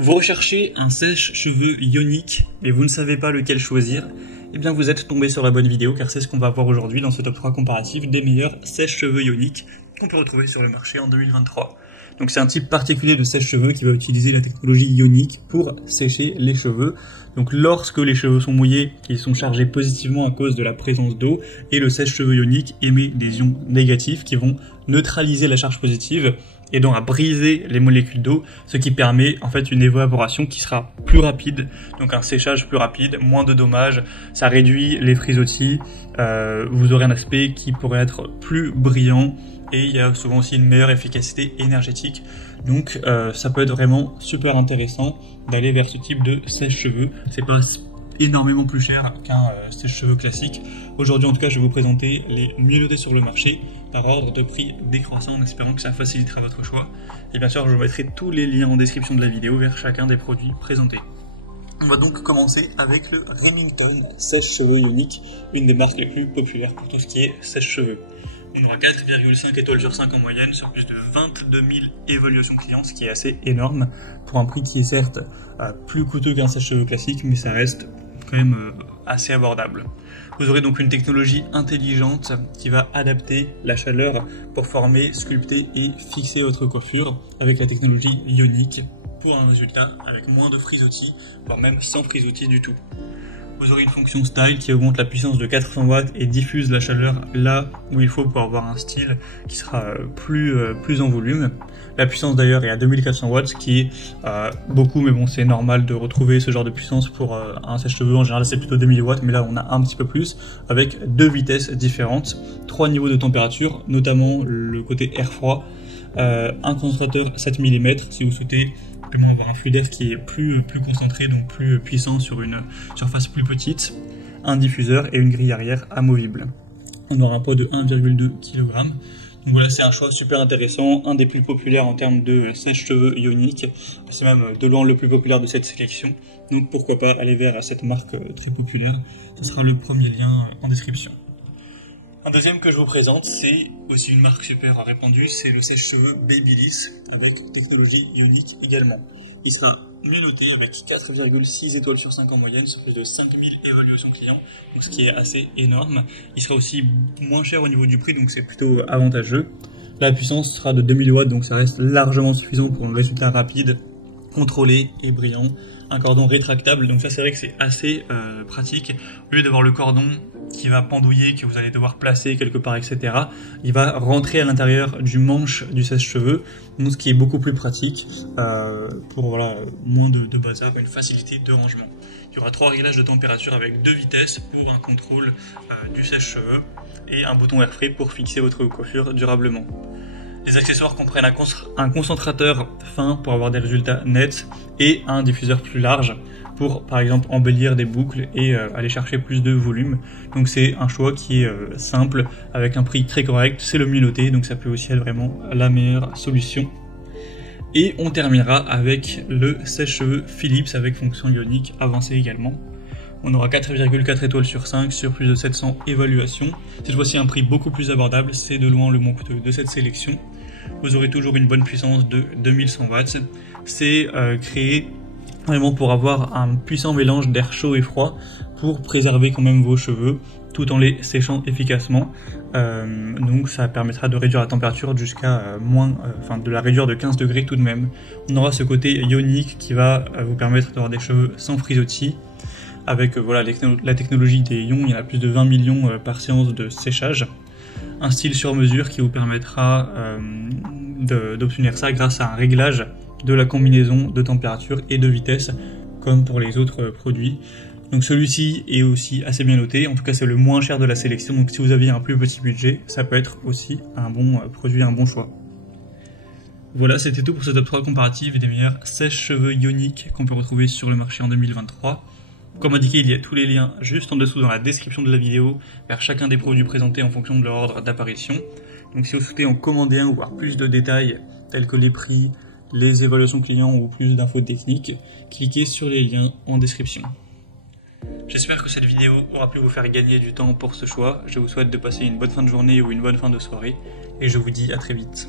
Vous recherchez un sèche-cheveux ionique, mais vous ne savez pas lequel choisir? Eh bien vous êtes tombé sur la bonne vidéo, car c'est ce qu'on va voir aujourd'hui dans ce top 3 comparatif des meilleurs sèche-cheveux ioniques qu'on peut retrouver sur le marché en 2023. Donc c'est un type particulier de sèche-cheveux qui va utiliser la technologie ionique pour sécher les cheveux. Donc lorsque les cheveux sont mouillés, ils sont chargés positivement à cause de la présence d'eau, et le sèche-cheveux ionique émet des ions négatifs qui vont neutraliser la charge positive et donc à briser les molécules d'eau, ce qui permet en fait une évaporation qui sera plus rapide, donc un séchage plus rapide, moins de dommages, ça réduit les frisottis, vous aurez un aspect qui pourrait être plus brillant, et il y a souvent aussi une meilleure efficacité énergétique. Donc ça peut être vraiment super intéressant d'aller vers ce type de sèche-cheveux. C'est pas énormément plus cher qu'un sèche-cheveux classique. Aujourd'hui en tout cas je vais vous présenter les mieux notés sur le marché par ordre de prix décroissant en espérant que ça facilitera votre choix. Et bien sûr je vous mettrai tous les liens en description de la vidéo vers chacun des produits présentés. On va donc commencer avec le Remington sèche-cheveux ionique, une des marques les plus populaires pour tout ce qui est sèche-cheveux. On aura 4,5 étoiles sur 5 en moyenne sur plus de 22 000 évaluations clients, ce qui est assez énorme pour un prix qui est certes plus coûteux qu'un sèche-cheveux classique, mais ça reste quand même assez abordable. Vous aurez donc une technologie intelligente qui va adapter la chaleur pour former, sculpter et fixer votre coiffure avec la technologie ionique pour un résultat avec moins de frisottis, voire même sans frisottis du tout. Vous aurez une fonction style qui augmente la puissance de 400 watts et diffuse la chaleur là où il faut pour avoir un style qui sera plus en volume. La puissance d'ailleurs est à 2400 watts, ce qui est beaucoup, mais bon c'est normal de retrouver ce genre de puissance pour un sèche-cheveux. En général c'est plutôt 2000 watts, mais là on a un petit peu plus, avec 2 vitesses différentes, 3 niveaux de température, notamment le côté air-froid, un concentrateur 7 mm si vous souhaitez avoir un flux d'air qui est plus concentré, donc plus puissant sur une surface plus petite, un diffuseur et une grille arrière amovible. On aura un poids de 1,2 kg. Donc voilà, c'est un choix super intéressant, un des plus populaires en termes de sèche-cheveux ionique. C'est même de loin le plus populaire de cette sélection. Donc pourquoi pas aller vers cette marque très populaire. Ce sera le premier lien en description. Un deuxième que je vous présente, c'est aussi une marque super répandue, c'est le sèche-cheveux Babyliss avec technologie ionique également. Il sera mieux noté avec 4,6 étoiles sur 5 en moyenne sur plus de 5000 évaluations clients, donc ce qui est assez énorme. Il sera aussi moins cher au niveau du prix, donc c'est plutôt avantageux. La puissance sera de 2000 watts, donc ça reste largement suffisant pour un résultat rapide, contrôlé et brillant. Un cordon rétractable, donc ça c'est vrai que c'est assez pratique. Au lieu d'avoir le cordon qui va pendouiller, que vous allez devoir placer quelque part, etc., il va rentrer à l'intérieur du manche du sèche-cheveux, donc ce qui est beaucoup plus pratique pour voilà, moins de bazar, une facilité de rangement. Il y aura 3 réglages de température avec 2 vitesses pour un contrôle du sèche-cheveux et un bouton air frais pour fixer votre coiffure durablement. Les accessoires comprennent un concentrateur fin pour avoir des résultats nets et un diffuseur plus large pour par exemple embellir des boucles et aller chercher plus de volume. Donc c'est un choix qui est simple avec un prix très correct, c'est le mieux noté, donc ça peut aussi être vraiment la meilleure solution. Et on terminera avec le sèche-cheveux Philips avec fonction ionique avancée également. On aura 4,4 étoiles sur 5 sur plus de 700 évaluations. Cette fois-ci un prix beaucoup plus abordable, c'est de loin le moins coûteux de cette sélection. Vous aurez toujours une bonne puissance de 2100 watts. C'est créé vraiment pour avoir un puissant mélange d'air chaud et froid pour préserver quand même vos cheveux tout en les séchant efficacement. Donc ça permettra de réduire la température jusqu'à de la réduire de 15 degrés tout de même. On aura ce côté ionique qui va vous permettre d'avoir des cheveux sans frisottis. Avec voilà, la technologie des ions, il y en a plus de 20 millions par séance de séchage. Un style sur mesure qui vous permettra d'obtenir ça grâce à un réglage de la combinaison de température et de vitesse, comme pour les autres produits. Donc celui-ci est aussi assez bien noté, en tout cas c'est le moins cher de la sélection, donc si vous aviez un plus petit budget, ça peut être aussi un bon produit, un bon choix. Voilà, c'était tout pour ce top 3 comparatif des meilleurs sèche-cheveux ioniques qu'on peut retrouver sur le marché en 2023. Comme indiqué, il y a tous les liens juste en dessous dans la description de la vidéo vers chacun des produits présentés en fonction de leur ordre d'apparition. Donc si vous souhaitez en commander un ou voir plus de détails tels que les prix, les évaluations clients ou plus d'infos techniques, cliquez sur les liens en description. J'espère que cette vidéo aura pu vous faire gagner du temps pour ce choix. Je vous souhaite de passer une bonne fin de journée ou une bonne fin de soirée et je vous dis à très vite.